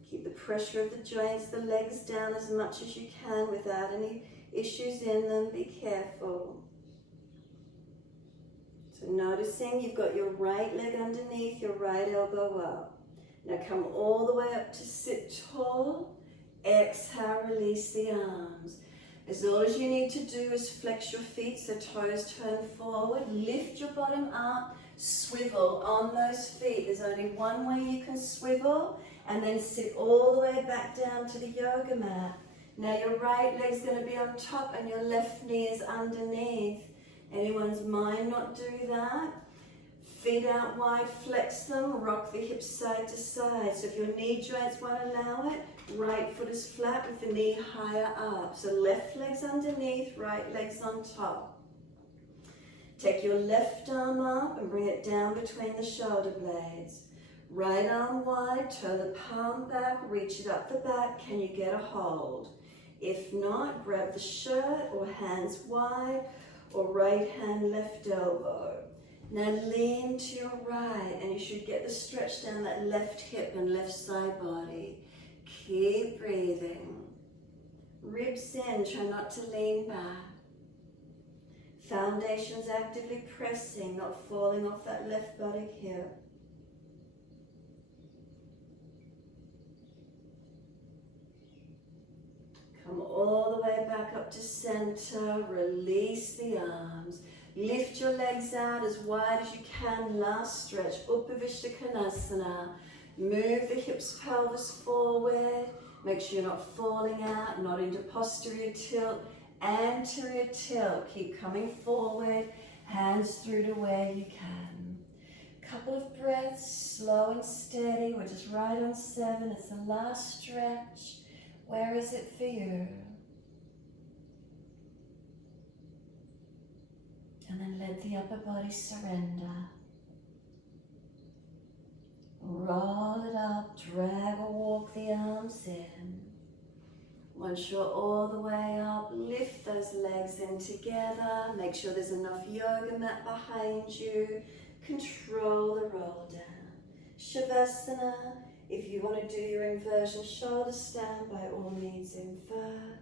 Keep the pressure of the joints, the legs down as much as you can without any issues in them. Be careful. So noticing you've got your right leg underneath, your right elbow up. Now come all the way up to sit tall. Exhale, release the arms. As all as you need to do is flex your feet so toes turn forward. Lift your bottom up, swivel on those feet. There's only one way you can swivel, and then sit all the way back down to the yoga mat. Now your right leg's going to be on top and your left knee is underneath. Anyone's mind not do that? Feet out wide, flex them, rock the hips side to side. So if your knee joints won't allow it, right foot is flat with the knee higher up. So left leg's underneath, right leg's on top. Take your left arm up and bring it down between the shoulder blades. Right arm wide, turn the palm back, reach it up the back. Can you get a hold? If not, grab the shirt or hands wide or right hand, left elbow. Now lean to your right, and you should get the stretch down that left hip and left side body. Keep breathing. Ribs in, try not to lean back. Foundations actively pressing, not falling off that left buttock hip. Come all the way back up to center, release the arms. Lift your legs out as wide as you can, last stretch, Upavishta Konasana. Move the hips, pelvis forward. Make sure you're not falling out, not into posterior tilt, anterior tilt. Keep coming forward, hands through to where you can. Couple of breaths, slow and steady. We're just right on 7. It's the last stretch. Where is it for you? And then let the upper body surrender. Roll it up, drag or walk the arms in. Once you're all the way up, lift those legs in together. Make sure there's enough yoga mat behind you. Control the roll down. Shavasana. If you want to do your inversion shoulder stand, by all means invert.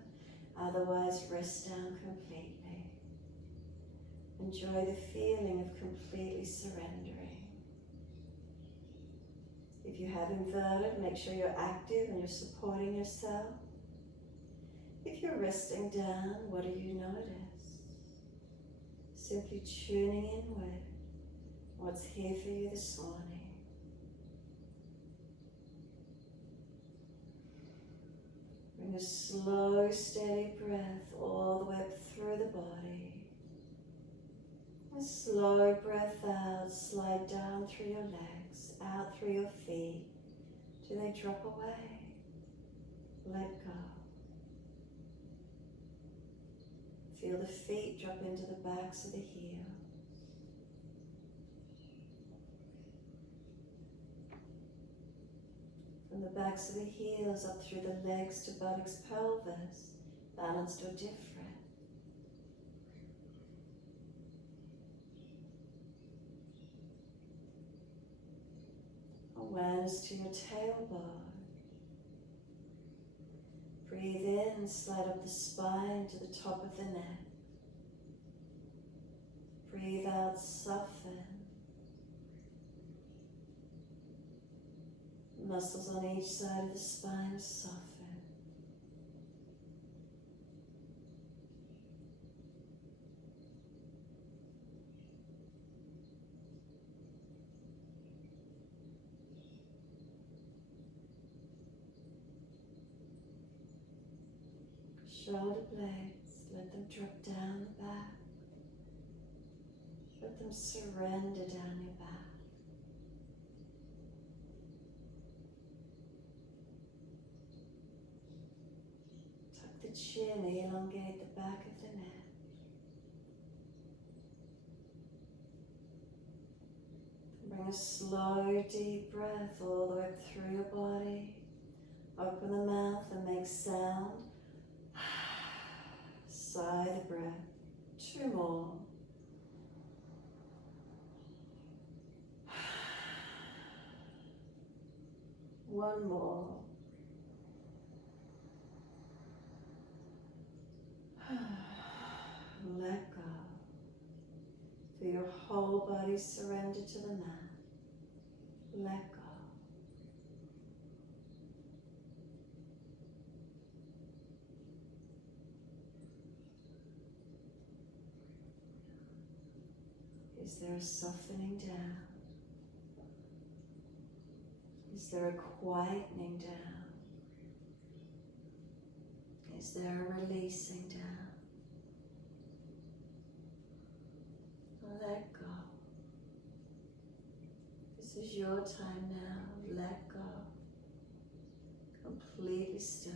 Otherwise, rest down completely. Enjoy the feeling of completely surrendering. If you have inverted, make sure you're active and you're supporting yourself. If you're resting down, what do you notice? Simply tuning inward. What's here for you this morning? Bring a slow, steady breath all the way up through the body. A slow breath out, slide down through your legs, out through your feet, till they drop away. Let go. Feel the feet drop into the backs of the heels. From the backs of the heels up through the legs to buttocks, pelvis, balanced or different. Awareness to your tailbone. Breathe in, slide up the spine to the top of the neck. Breathe out, soften. Muscles on each side of the spine soften. Shoulder blades, let them drop down the back. Let them surrender down your back. Tuck the chin, elongate the back of the neck. Bring a slow, deep breath all the way up through your body. Open the mouth and make sound. Sigh the breath. 2 more. One more. Let go. Feel your whole body surrender to the mat. Let go. Is there a softening down? Is there a quietening down? Is there a releasing down? Let go. This is your time now. Let go. Completely still.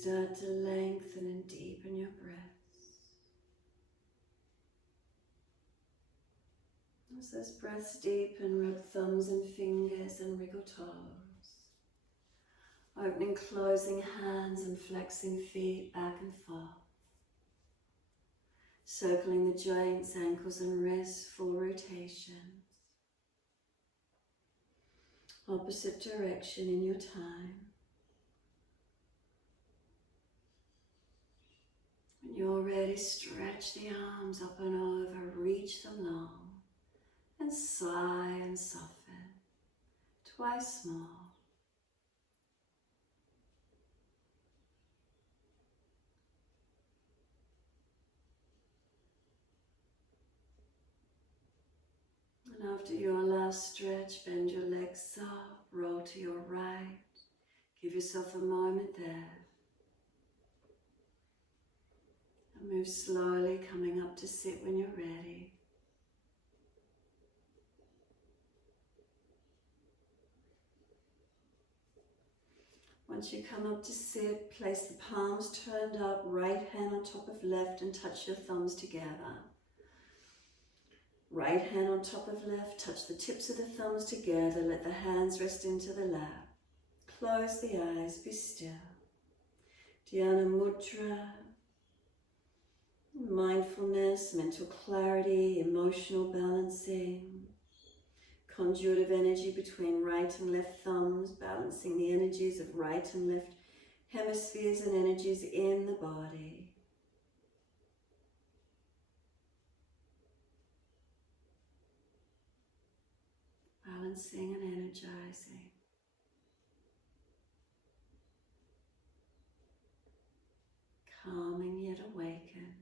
start to lengthen and deepen your breaths. As those breaths deepen, rub thumbs and fingers and wriggle toes. Opening, closing hands and flexing feet back and forth. Circling the joints, ankles and wrists, full rotations. Opposite direction in your time. When you're ready, stretch the arms up and over, reach them long, and sigh and soften. Twice more. And after your last stretch, bend your legs up, roll to your right. Give yourself a moment there. And move slowly, coming up to sit when you're ready. Once you come up to sit, place the palms turned up, right hand on top of left, and touch your thumbs together. Right hand on top of left, touch the tips of the thumbs together, let the hands rest into the lap. Close the eyes, be still. Dhyana Mudra, mindfulness, mental clarity, emotional balancing, conduit of energy between right and left thumbs, balancing the energies of right and left hemispheres and energies in the body. Balancing and energizing. Calming yet awakened.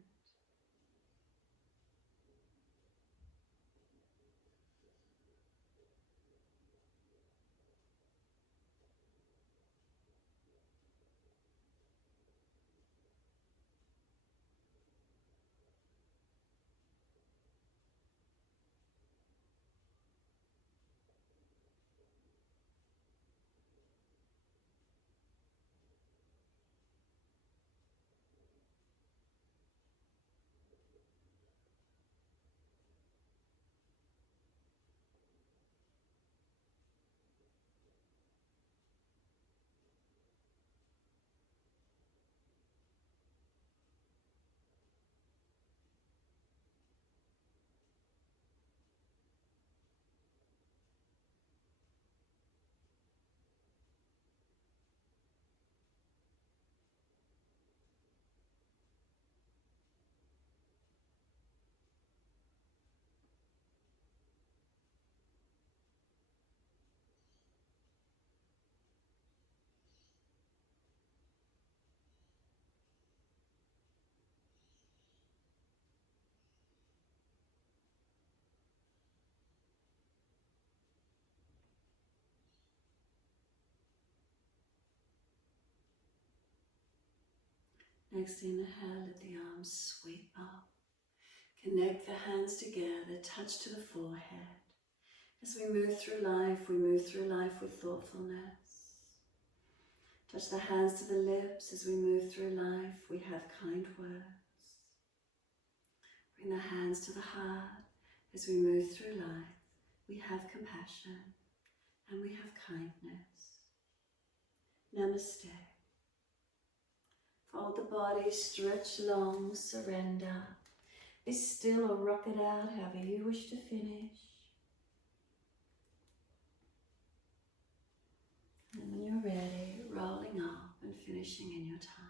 Next inhale, let the arms sweep up. Connect the hands together, touch to the forehead. As we move through life with thoughtfulness. Touch the hands to the lips. As we move through life, we have kind words. Bring the hands to the heart. As we move through life, we have compassion and we have kindness. Namaste. Fold the body, stretch long, surrender. Be still or rock it out however you wish to finish. And when you're ready, rolling up and finishing in your time.